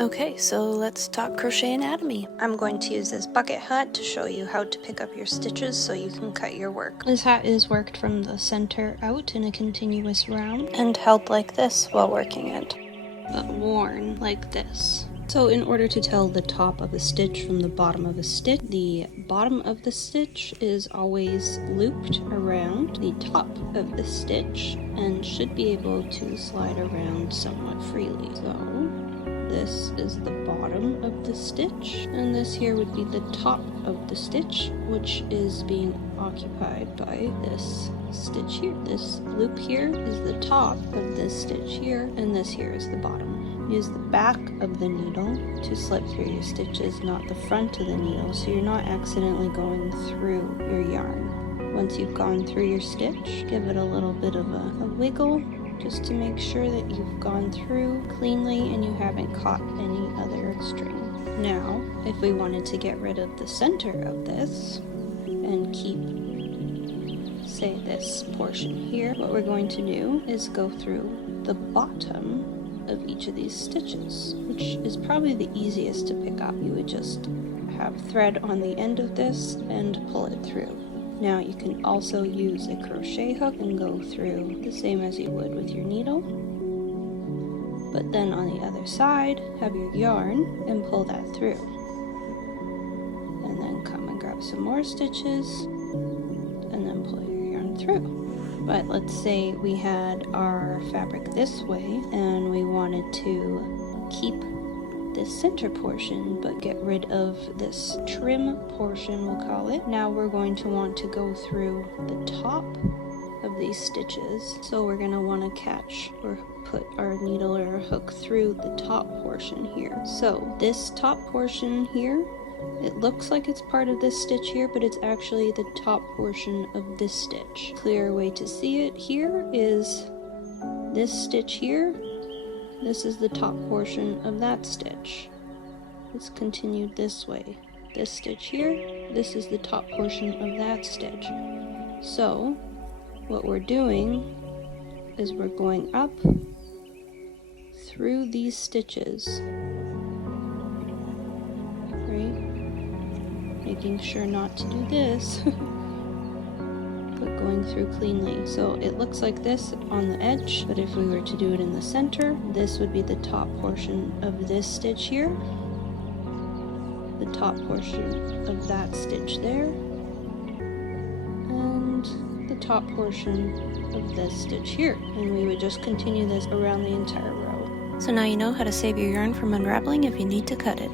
Okay, so let's talk crochet anatomy. I'm going to use this bucket hat to show you how to pick up your stitches so you can cut your work. This hat is worked from the center out in a continuous round and held like this while working it, but worn like this. So in order to tell the top of a stitch from the bottom of a stitch, the bottom of the stitch is always looped around the top of the stitch and should be able to slide around somewhat freely. So this is the bottom of the stitch, and this here would be the top of the stitch, which is being occupied by this stitch here. This loop here is the top of this stitch here, and this here is the bottom. Use the back of the needle to slip through your stitches, not the front of the needle, so you're not accidentally going through your yarn. Once you've gone through your stitch, give it a little bit of a wiggle, just to make sure that you've gone through cleanly and you haven't caught any other string. Now, if we wanted to get rid of the center of this and keep, say, this portion here, what we're going to do is go through the bottom of each of these stitches, which is probably the easiest to pick up. You would just have thread on the end of this and pull it through. Now you can also use a crochet hook and go through the same as you would with your needle. But then on the other side, have your yarn and pull that through. And then come and grab some more stitches and then pull your yarn through. But let's say we had our fabric this way and we wanted to keep this center portion but get rid of this trim portion, we'll call it. Now we're going to want to go through the top of these stitches, so we're going to want to catch or put our needle or hook through the top portion here. So this top portion here, it looks like it's part of this stitch here, but it's actually the top portion of this stitch. Clear way to see it here is this stitch here. This is the top portion of that stitch. It's continued this way. This stitch here, this is the top portion of that stitch. So, what we're doing is we're going up through these stitches, right? Making sure not to do this, but going through cleanly. So it looks like this on the edge, but if we were to do it in the center, this would be the top portion of this stitch here, the top portion of that stitch there, and the top portion of this stitch here. And we would just continue this around the entire row. So now you know how to save your yarn from unraveling if you need to cut it.